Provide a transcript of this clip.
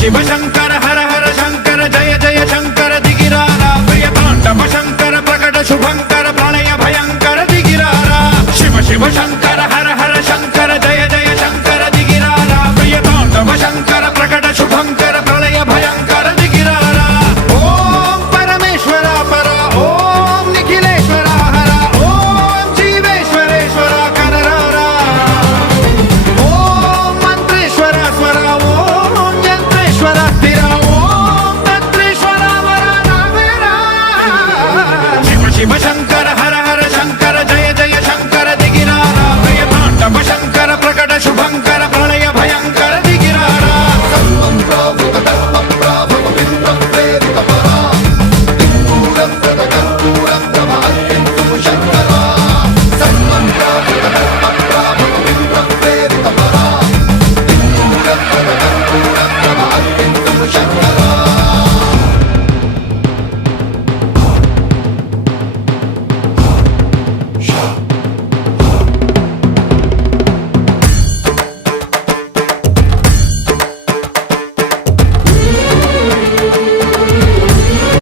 शिव शंकर हर हर शंकर जय जय शंकर दिगिरारा प्रिय तांडव शंकर प्रकट शुभंकर प्रणय भयंकर दिगिरारा शिव शिव शंकर